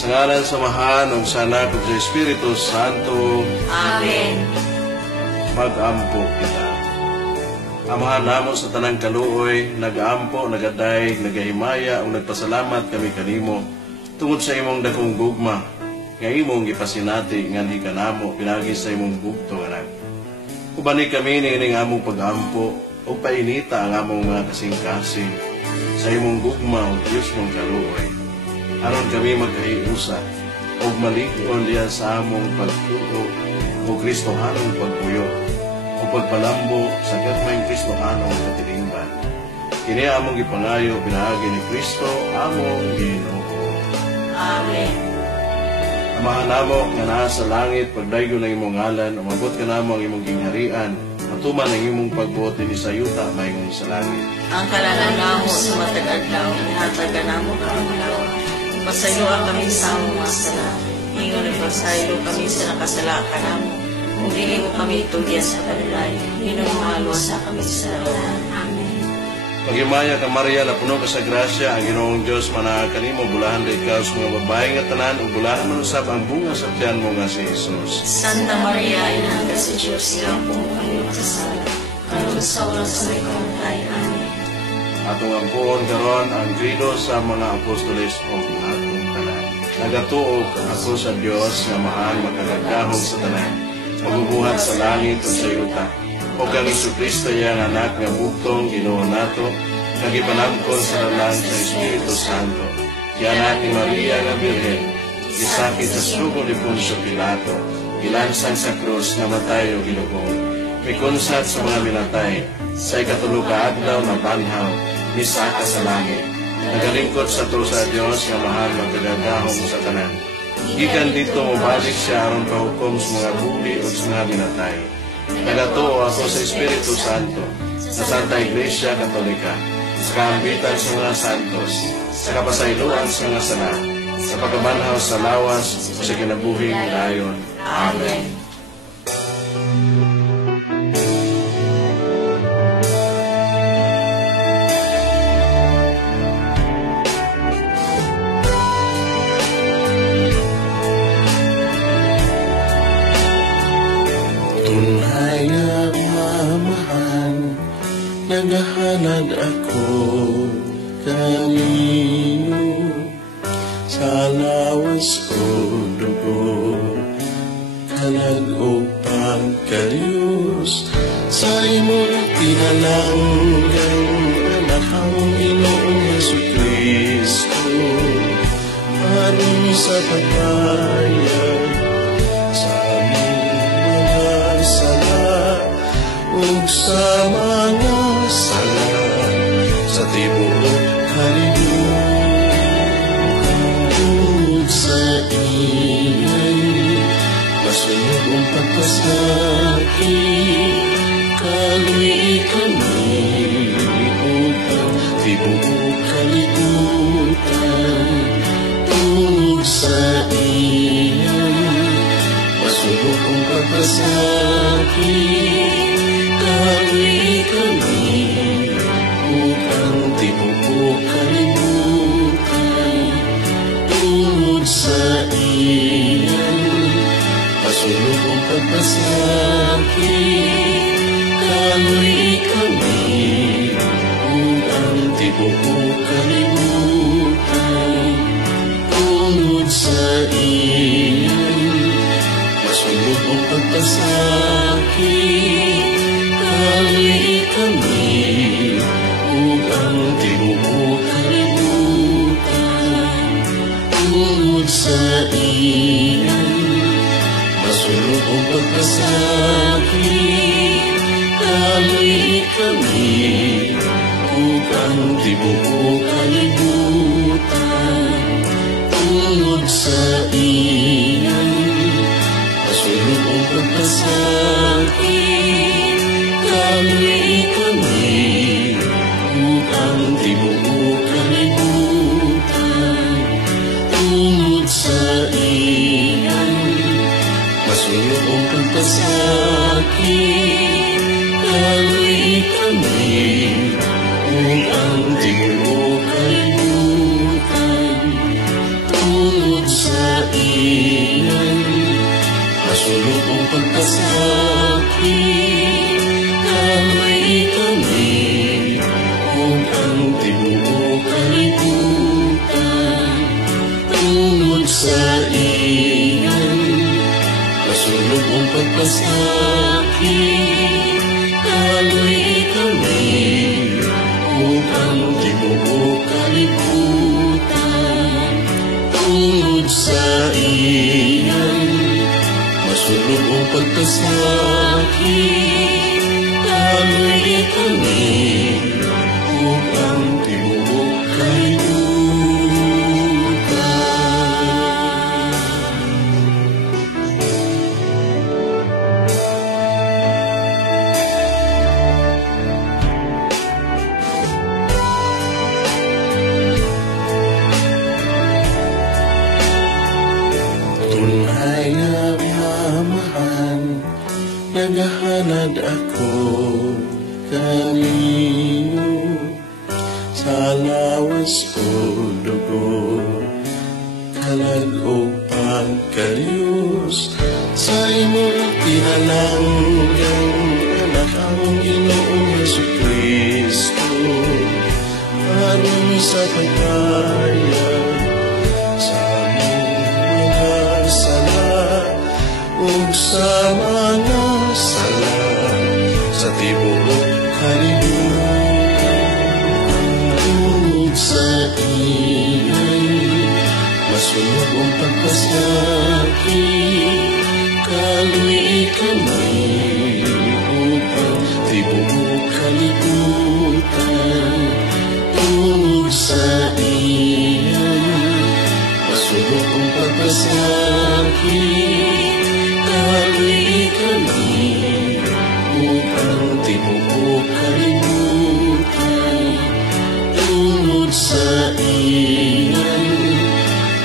Sa ngalan samahan ug sa Anak ug sa Espiritu Santo. Amen. Mag-ampo kita. Amahan namo sa tanang kaluoy, nag-ampo, nagaday, nagahimaya ug nagpasalamat kami kanimo tungod sa imong dakong gugma nga imong gipasinati nganhi kanamo pinagi sa imong bugtong anak. Ubani kami niining among pag-ampo ug painita ang among mga kasing-kasing sa imong gugma ug Dios mong kaluoy. Aron kami magkahiusa ug malig-on diyan sa among pagtuo o Kristohanong pagpuyo o pagpalambo sa gatmayng Kristohanong katilingban. Kini among gipangayo pinaagi ni Kristo among Ginoo. Amen. Amahan namo nga naa sa langit, pagdaygo ng imong ngalan, umabot ka namo ang imong gingharian, matuman ang imong pagbuot dinhi sa yuta mayong sa langit. Ang kalalan namo sa matag adlaw, ihatagan namo karon. Pasaylo kami sa among mga sala. Ingon ang pasaylo kami sa nakasalakan namo. Kung dili mo kami tulyan sa kadalay, hinumalo sa kami sa lawan. Amen. Pagimaya ka Maria, na puno ka sa grasya, ang Ginoong Diyos manaag kanimo, bulahan ka ikaw sa mga babae nga tanan, ug bulahan man usab ang bunga sa tiyan mo nga si Jesus. Santa Maria, Ina ka sa Diyos, iyang po kayo sa sala. Karon sa oras sa may kamatay. Amen. Atong ampuon karon ang grido sa mga apostoles o atong tanan. Nagatuog ako sa Dios nga mahal makagagahong sa tanan, magbubuhat sa langit ug sa yuta. O kang Jesucristo yang anak nga bugtong Ginoo nato, nagipanangkon sa dalan sa Espiritu Santo. Kaya natin Maria nga Birhen, isakit sa sugo ni Poncio Pilato, ilansang sa krus na matay o ginugong. Mikunsat sa mga minatay, sa ikatulog ka adlaw na banhaw, nisaka sa langit. Nagalingkod sa to sa Dios nga mahal magkagagahong sa tanan. Gikan dito mabalik siya aron pahukom sa mga buhi o sa mga minatay. Nagatuo ako sa Espiritu Santo, sa Santa Iglesia Katolika, sa kaambitan sa mga santos, sa kapasayloan sa mga sala, sa pagkabanhaw sa lawas, o sa kinabuhing dayon. Amen. Naghahanag ako kanino sa lawas o dugo, kanag o pagkalios sa imong pinalanggang anak ang Ginoong Jesucristo, aron sa pagbayad sa aming mga sala ug sa mga sala sa tibuok kalibutan. Sa iyay masunog ang pagpasakit, kaluy kami upang tibuok kalibutan. Tungod sa iyay masunog ang pagpasakit, kaluy kami upang tibuok kalibutan. Tungod sa iyan, masunog ang pagpasakit, kaluy kami upang tibuok kalibutan. Tungod sa iyan, masunog ang pagpasakit, kaluy kami upang tibuok kalibutan. Tungod sa iyan, masunog ang pagpasakit, kaluy kami upang tibuok kalibutan. Tungod sa iyan, masunog ang pagpasakit, kaluy kami upang tibuok kalibutan. Tungod sa iyan, masunog ang pagpasakit, kaluy kami upang tibuok kalibutan. Tungod sa pagpasakit, kamay kami, ug ang tibuok kalibutan, tungod sa iyan, masulog ang pagpasakit, kamay kami, ug ang tibuok kalibutan, tungod sa iyan, masulog ang pagpasakit, kamay kami, ug ang tibuok kalibutan. Tunay na mamahan, naghahanad ako kanino, sa lawas o dugo, kalag o pagkalius, sa imong pinalanggang anak ang Ginoong Jesucristo, aron sa pagkayag sa mga sala, ug sa mga sala sa tibuok kalibutan, tungod sa iyan, masulog ang pagpasakit, kaluy kami, ug ang tibuok kalibutan, tungod sa iyan, masulog ang pagpasakit, kaluy kami, ug ang tibuok kalibutan, tungod sa iyan,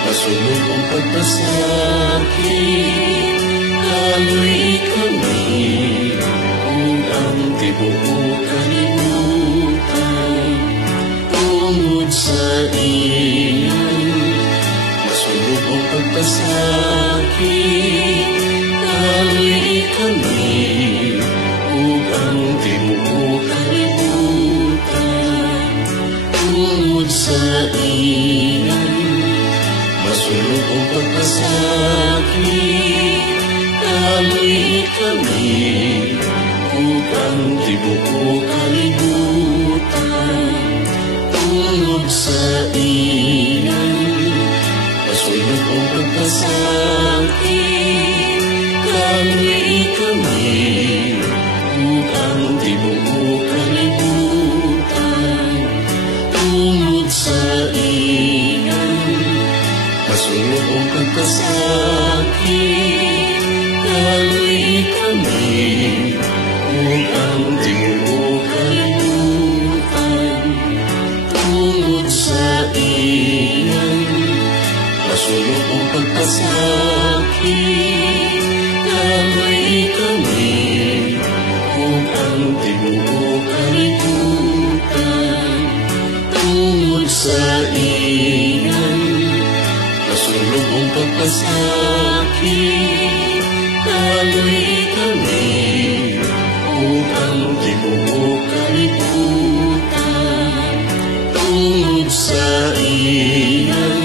masulog ang pagpasakit, kaluy kami, ug ang tibuok kalibutan, tungod sa iyan, masulog ang pagpasakit, kaluy kami, ug ang tibuok kalibutan, tungod sa iyan, masulog ang pagpasakit, kaluy kami, ug ang tibuok kalibutan, tungod sa iyan, masulog ang pagpasakit, kaluy kami, ug ang tibuok kalibutan, tungod sa iyan, masulog ang pagpasakit, kaluy kami, ug ang tibuok kalibutan, tungod sa iyan, masulog ang pagpasakit, kaluy kami, ug ang tibuok kalibutan, tungod sa iyan, masulog ang pagpasakit, kaluy kami, ug ang tibuok kalibutan, tungod sa iyan,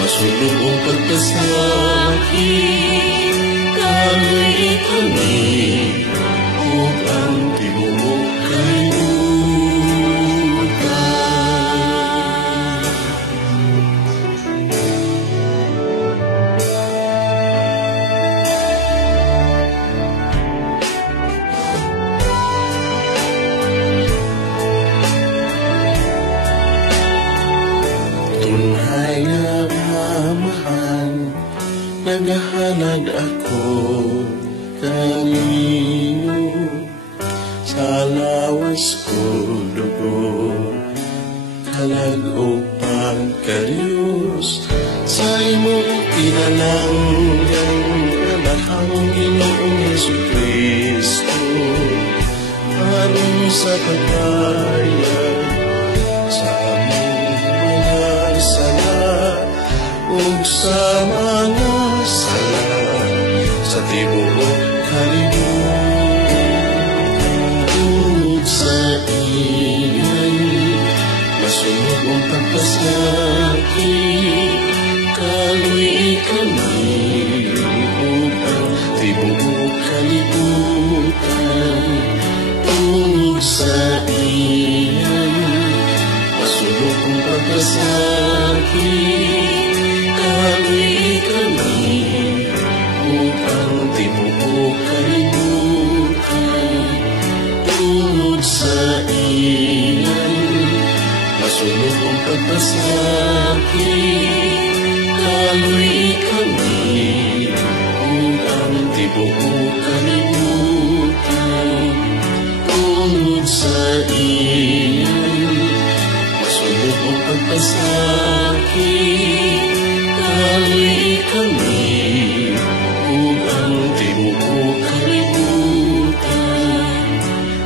masulog ang pagpasakit, kaluy kami, ug ang tibuok kalibutan. Tunay na mamahan, naghahanad ako kanino, sa lawas o dugo, kalag o pagkalius, sa imong pinalanggang anak ang Ginoong Jesucristo, aron sa pagkayag sa among mga sala, ug sa mga sala sa tibuok ang tibuok kalibutan. Tungod sa iyan, masulog ang pagpasakit. Kaluy kami, ug ang tibuok kalibutan. Tungod sa iyan, masulog ang pagpasakit. Kaluy kami, ug ang tibuok kalibutan.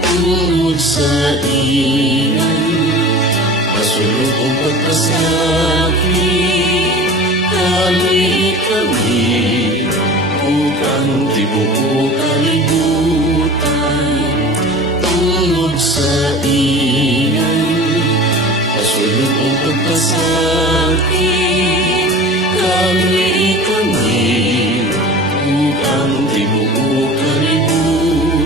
Tungod sa iyan, masulog ang pagpasakit. Kaluy kami, ug ang tibuok kalibutan. Tungod sa iyan, masulog ang pagpasakit. Kaluy kami, ug ang tibuok kalibutan.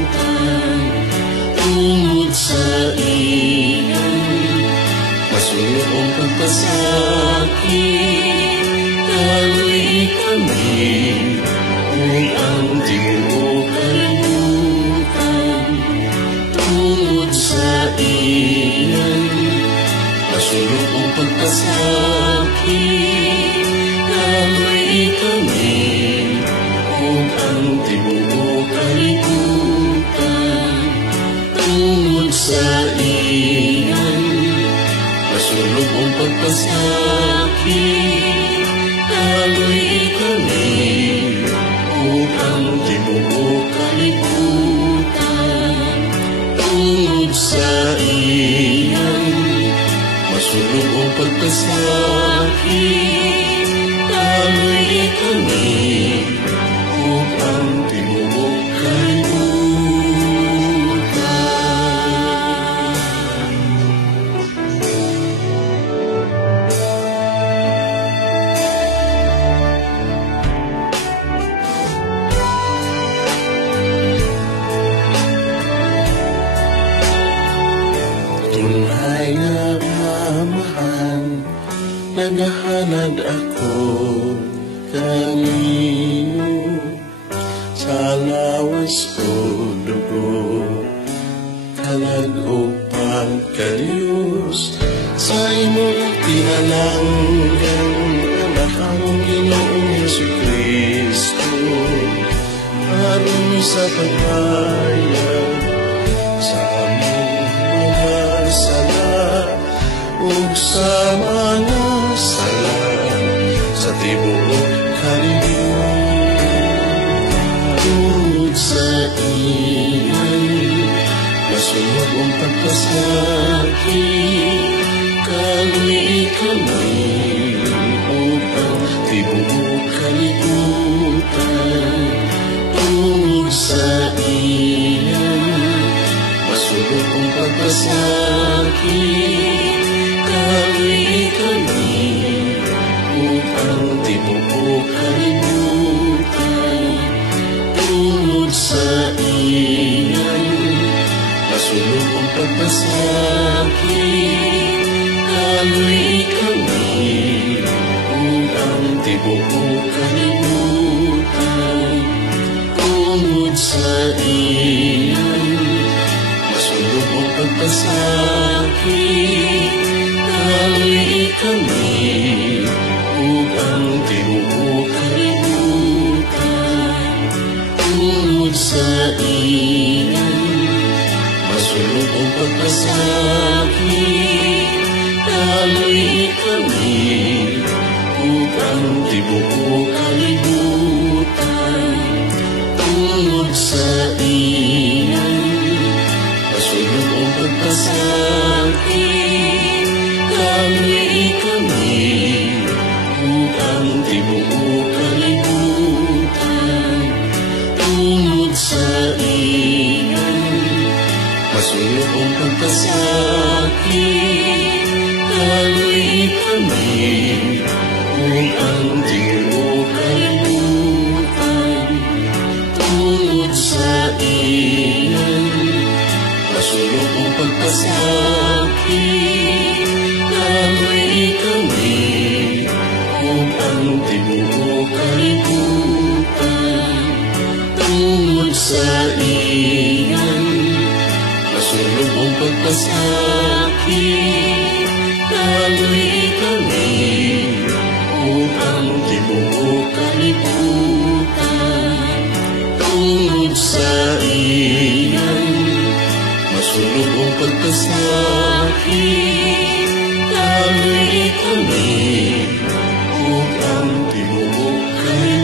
Tungod sa iyan, masulog ang pagpasakit. Kaluy kami, ug ang tibuok kalibutan. Tungod sa iyan, masulog ang pagpasakit. Kaluy kami, ug ang tibuok kalibutan. Tungod sa iyan, masulog ang pagpasakit. Kaluy kami, ug ang tibuok kalibutan. Tungod sa iyan, masulog ang pagpasakit. Kaluy kami, ug ang tibuok kalibutan. Tunay na mamahan, naghahanad ako kanino sa lawas o dugo. Kalag o pagkalius sa imong tinalanggan, anak ang Ginoong Jesucristo, aron sa pagbayad sa among mga sala ug sa mga sala sa tibuok kalibutan. Tungod sa iyan, masulog ang pagpasakit. Kaluy kami, ug ang tibuok kalibutan. Tungod sa iyan, masulog ang pagpasakit. Kaluy kami, ug ang tibuok kalibutan. Tungod sa iyan, masulog ang pagpasakit. Kaluy kami, ug ang tibuok kalibutan. Tungod sa iyan, masulog ang pagpasakit. Kaluy kami, ug ang tibuok kalibutan. Tungod sa iyan, masulog ang pagpasakit. Kaluy kami, ug ang tibuok kalibutan. Tungod sa iyan, masulog ang pagpasakit. Kaluy kami, ug ang tibuok kalibutan. Tungod sa iyan, masulog ang pagpasakit. Kaluy kami, ug ang tibuok kalibutan. Tungod sa iyan, masulog ang pagpasakit. Kaluy kami, ug ang tibuok kalibutan. sa iyan, masulubong pagpasakit, tagoy kami upang tibuok kalibutan. Tungod sa iyan, masulubong pagpasakit, tagoy kami upang tibuok kalibutan.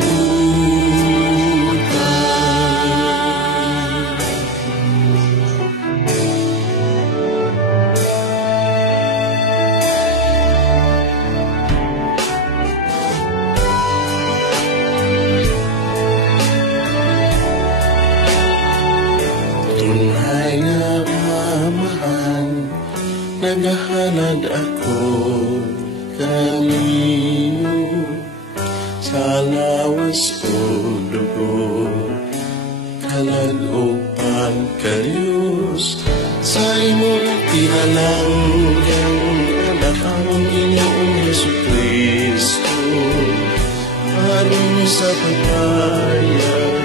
Tunay na mamahan, naghahanad ako kanino sa lawas o dugo, kalag o pagkalios sa imong tinalanggang anak ang Ginoong Jesucristo, aron sa pagbayad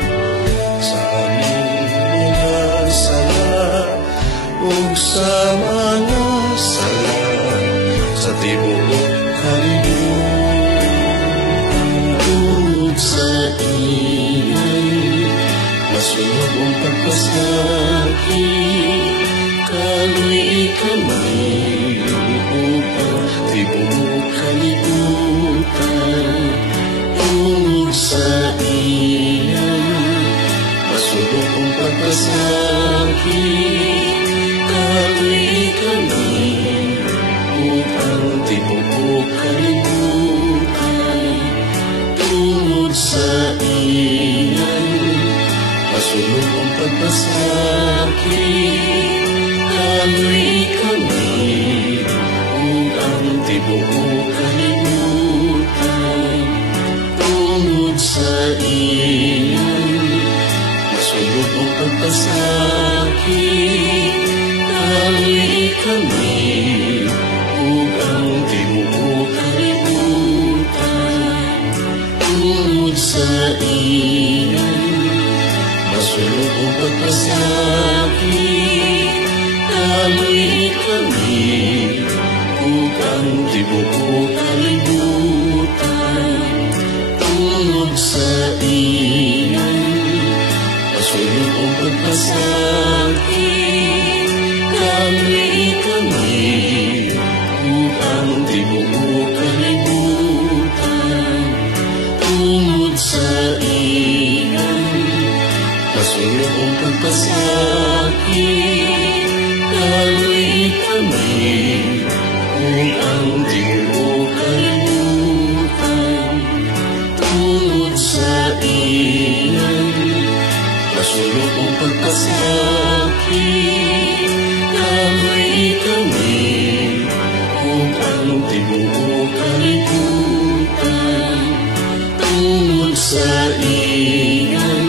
sa aming mga sala ug sa mga sala sa tibuok kalibutan. Tungod sa iyan, masulubong pagpasakit, kaluy kami upang tibuok kalibutan. Tungod sa iyan, masulubong pagpasakit, kaluy kami upang tibuok kalibutan. Tungod sa iyan, masulubong pagpasakit, kaluy kami upang tibuok kalibutan. Tungod sa iyan, masulubong pagpasakit, kaluy kami upang tibuok kalibutan. Tungod sa iyan, masulubong pagpasakit, kaluy kami upang tibuok kalibutan. Tungod sa iyan, masulubong pagpasakit, kaluy kami upang tibuok kalibutan. Tungod sa iyan, masulubong pagpasakit, kaluy kami upang tibuok kalibutan. Tungod sa iyan, masulubong pagpasakit, kaluy kami upang tibuok kalibutan. Tungod sa iyan,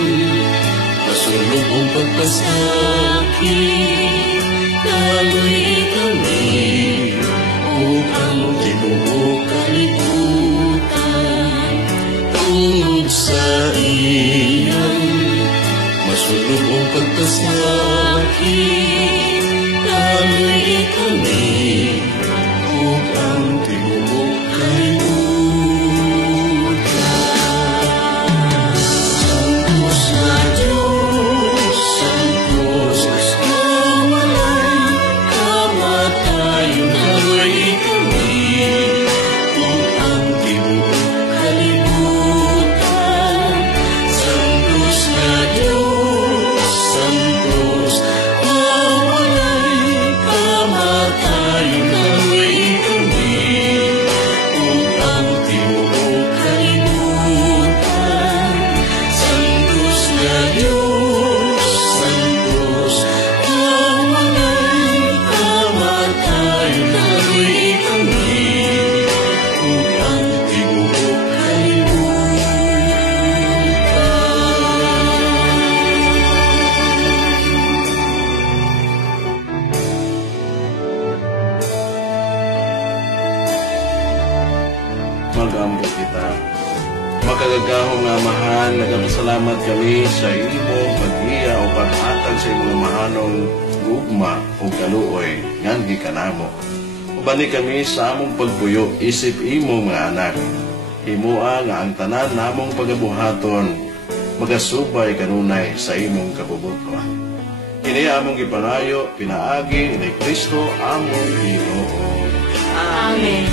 masulubong pagpasakit, kaluy kami upang tibuok kalibutan. Tungod sa iyan, masulubong pagpasakit, kaluy kami upang tibuok kalibutan. Santos na Diyos, santos na walay kamatayon, kaluy kami upang tibuok kalibutan. Santos na Diyos, santos na walay kamatayon, kaluy kami upang tibuok kalibutan. Santos na Diyos, santos na walay kamatayon, kaluy kami upang tibuok Mag-ambot kita, makagagahong nga amahan, nagapasalamat kami sa imong pag-iya o pag-hatag sa imong mahanong gugma o kaluoy ngan gikanamo. Ubani kami sa among pagpuyo isip imo mga anak. Himua nga ang tanan namong pagabuhaton magasubay kanunay sa imong kabubuton. Kini among gipangayo pinaagi ni Kristo among Ginoo. Amen.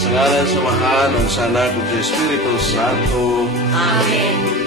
Sa ngalan sa Mahal ng Sanak ug sa Espiritu Santo. Amen.